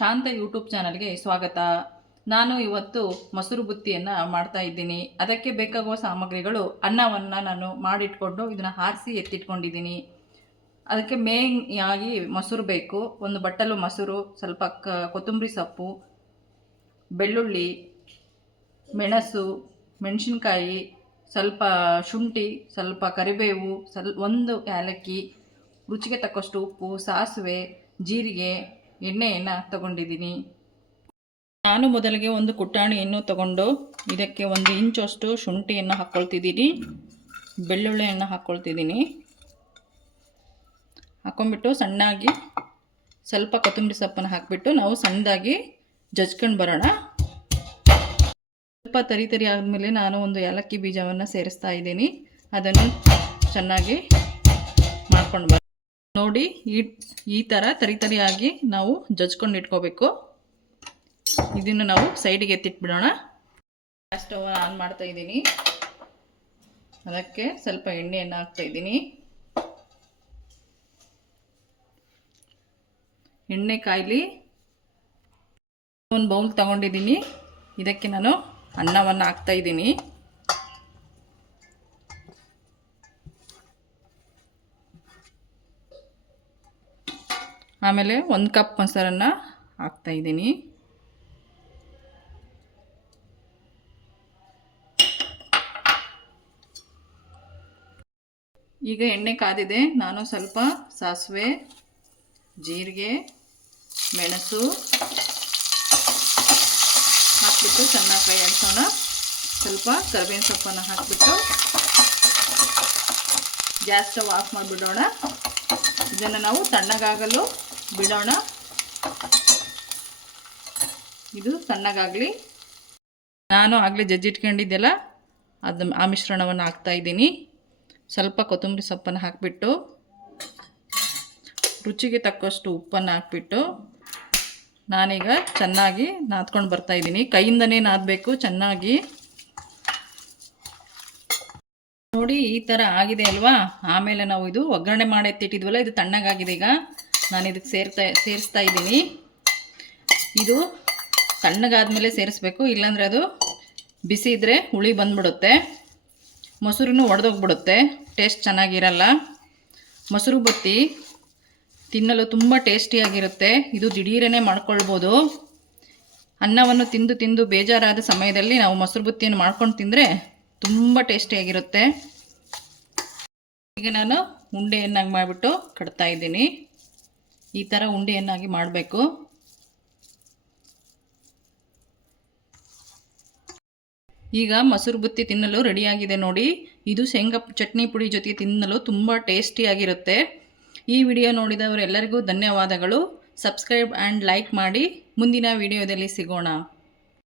ಶಾಂತ YouTube ಚಾನಲ್ಗೆ ಸ್ವಾಗತ. ನಾನು ಇವತ್ತು ಮೊಸರು ಬುತ್ತಿಯನ್ನು ಮಾಡ್ತಾ ಇದ್ದೀನಿ. ಅದಕ್ಕೆ ಬೇಕಾಗುವ ಸಾಮಗ್ರಿಗಳು: ಅನ್ನವನ್ನು ನಾನು ಮಾಡಿಟ್ಕೊಂಡು ಇದನ್ನು ಆರಿಸಿ ಎತ್ತಿಟ್ಕೊಂಡಿದ್ದೀನಿ. ಅದಕ್ಕೆ ಮೇನ್ ಆಗಿ ಮೊಸರು ಬೇಕು. ಒಂದು ಬಟ್ಟಲು ಮೊಸರು, ಸ್ವಲ್ಪ ಕೊತ್ತಂಬರಿ ಸೊಪ್ಪು, ಬೆಳ್ಳುಳ್ಳಿ, ಮೆಣಸು, ಮೆಣಸಿನ್ಕಾಯಿ, ಸ್ವಲ್ಪ ಶುಂಠಿ, ಸ್ವಲ್ಪ ಕರಿಬೇವು, ಒಂದು ಏಲಕ್ಕಿ, ರುಚಿಗೆ ತಕ್ಕಷ್ಟು ಉಪ್ಪು, ಸಾಸಿವೆ, ಜೀರಿಗೆ, ಎಣ್ಣೆಯನ್ನು ತಗೊಂಡಿದ್ದೀನಿ. ನಾನು ಮೊದಲಿಗೆ ಒಂದು ಕುಟ್ಟಾಣಿಯನ್ನು ತಗೊಂಡು ಇದಕ್ಕೆ 1 ಇಂಚಷ್ಟು ಶುಂಠಿಯನ್ನು ಹಾಕ್ಕೊಳ್ತಿದ್ದೀನಿ, ಬೆಳ್ಳುಳ್ಳಿಯನ್ನು ಹಾಕ್ಕೊಳ್ತಿದ್ದೀನಿ. ಹಾಕ್ಕೊಂಡ್ಬಿಟ್ಟು ಸಣ್ಣಾಗಿ ಸ್ವಲ್ಪ ಕೊತ್ತಂಬರಿ ಸೊಪ್ಪನ್ನು ಹಾಕಿಬಿಟ್ಟು ನಾವು ಸಣ್ಣದಾಗಿ ಜಜ್ಕೊಂಡು ಬರೋಣ. ಸ್ವಲ್ಪ ತರಿ ಆದಮೇಲೆ ನಾನು ಒಂದು ಏಲಕ್ಕಿ ಬೀಜವನ್ನು ಸೇರಿಸ್ತಾ ಇದ್ದೀನಿ. ಅದನ್ನು ಚೆನ್ನಾಗಿ ಮಾಡ್ಕೊಂಡು ಬರೋಣ. ನೋಡಿ, ಈ ಥರ ತರಿಯಾಗಿ ನಾವು ಜಜ್ಕೊಂಡು ಇಟ್ಕೋಬೇಕು. ಇದನ್ನು ನಾವು ಸೈಡಿಗೆ ಎತ್ತಿಟ್ಬಿಡೋಣ. ಗ್ಯಾಸ್ ಸ್ಟವ್ ಆನ್ ಮಾಡ್ತಾ ಇದ್ದೀನಿ. ಅದಕ್ಕೆ ಸ್ವಲ್ಪ ಎಣ್ಣೆಯನ್ನು ಹಾಕ್ತಾ ಇದ್ದೀನಿ. ಎಣ್ಣೆ ಕಾಯ್ಲಿ. ಒಂದು ಬೌಲ್ ತಗೊಂಡಿದ್ದೀನಿ. ಇದಕ್ಕೆ ನಾನು ಅನ್ನವನ್ನು ಹಾಕ್ತಾ ಇದ್ದೀನಿ. ಆಮೇಲೆ 1 ಕಪ್ ಮೊಸರನ್ನು ಹಾಕ್ತಾ ಇದ್ದೀನಿ. ಈಗ ಎಣ್ಣೆ ಕಾದಿದೆ. ನಾನು ಸ್ವಲ್ಪ ಸಾಸಿವೆ, ಜೀರಿಗೆ, ಮೆಣಸು ಹಾಕಿಬಿಟ್ಟು ಚೆನ್ನಾಗಿ ಕೈ ಆಡಿಸೋಣ. ಸ್ವಲ್ಪ ಕರಿಬೇವಿನ ಸೊಪ್ಪನ್ನು ಹಾಕಿಬಿಟ್ಟು ಗ್ಯಾಸ್ ಸ್ಟವ್ ಆಫ್ ಮಾಡಿಬಿಡೋಣ. ಇದನ್ನು ನಾವು ತಣ್ಣಗಾಗಲು ಬಿಡೋಣ. ಇದು ತಣ್ಣಗಾಗಲಿ. ನಾನು ಆಗಲೇ ಜಜ್ಜಿಟ್ಕೊಂಡಿದ್ದೆಲ್ಲ ಆ ಮಿಶ್ರಣವನ್ನು ಹಾಕ್ತಾ ಇದ್ದೀನಿ. ಸ್ವಲ್ಪ ಕೊತ್ತಂಬರಿ ಸೊಪ್ಪನ್ನು ಹಾಕಿಬಿಟ್ಟು, ರುಚಿಗೆ ತಕ್ಕಷ್ಟು ಉಪ್ಪನ್ನು ಹಾಕಿಬಿಟ್ಟು ನಾನೀಗ ಚೆನ್ನಾಗಿ ನಾದ್ಕೊಂಡು ಬರ್ತಾಯಿದ್ದೀನಿ. ಕೈಯಿಂದನೇ ನಾದಬೇಕು ಚೆನ್ನಾಗಿ. ನೋಡಿ, ಈ ಥರ ಆಗಿದೆ ಅಲ್ವಾ. ಆಮೇಲೆ ನಾವು ಇದು ಒಗ್ಗರಣೆ ಮಾಡಿ ಎತ್ತಿಟ್ಟಿದ್ವಲ್ಲ, ಇದು ತಣ್ಣಗಾಗಿದೆ. ಈಗ ನಾನು ಇದಕ್ಕೆ ಸೇರಿಸ್ತಾ ಇದ್ದೀನಿ. ಇದು ತಣ್ಣಗಾದ್ಮೇಲೆ ಸೇರಿಸ್ಬೇಕು, ಇಲ್ಲಾಂದರೆ ಅದು ಬಿಸಿ ಇದ್ದರೆ ಹುಳಿ ಬಂದ್ಬಿಡುತ್ತೆ, ಮೊಸರು ಒಡೆದೋಗ್ಬಿಡುತ್ತೆ, ಟೇಸ್ಟ್ ಚೆನ್ನಾಗಿರಲ್ಲ. ಮೊಸರು ಬತ್ತಿ ತಿನ್ನಲು ತುಂಬ ಟೇಸ್ಟಿಯಾಗಿರುತ್ತೆ. ಇದು ದಿಢೀರನೇ ಮಾಡ್ಕೊಳ್ಬೋದು. ಅನ್ನವನ್ನು ತಿಂದು ತಿಂದು ಬೇಜಾರಾದ ಸಮಯದಲ್ಲಿ ನಾವು ಮೊಸರು ಬತ್ತಿಯನ್ನು ಮಾಡ್ಕೊಂಡು ತಿಂದರೆ ತುಂಬ ಟೇಸ್ಟಿಯಾಗಿರುತ್ತೆ. ಈಗ ನಾನು ಉಂಡೆಯನ್ನಾಗಿ ಮಾಡಿಬಿಟ್ಟು ಕಟ್ತಾ ಇದ್ದೀನಿ. ಈ ಥರ ಉಂಡೆಯನ್ನಾಗಿ ಮಾಡಬೇಕು. ಈಗ ಮೊಸರು ಬುತ್ತಿ ತಿನ್ನಲು ರೆಡಿಯಾಗಿದೆ ನೋಡಿ. ಇದು ಶೇಂಗಾ ಚಟ್ನಿ ಪುಡಿ ಜೊತೆಗೆ ತಿನ್ನಲು ತುಂಬ ಟೇಸ್ಟಿಯಾಗಿರುತ್ತೆ. ಈ ವಿಡಿಯೋ ನೋಡಿದವರೆಲ್ಲರಿಗೂ ಧನ್ಯವಾದಗಳು. ಸಬ್ಸ್ಕ್ರೈಬ್ ಆ್ಯಂಡ್ ಲೈಕ್ ಮಾಡಿ. ಮುಂದಿನ ವಿಡಿಯೋದಲ್ಲಿ ಸಿಗೋಣ.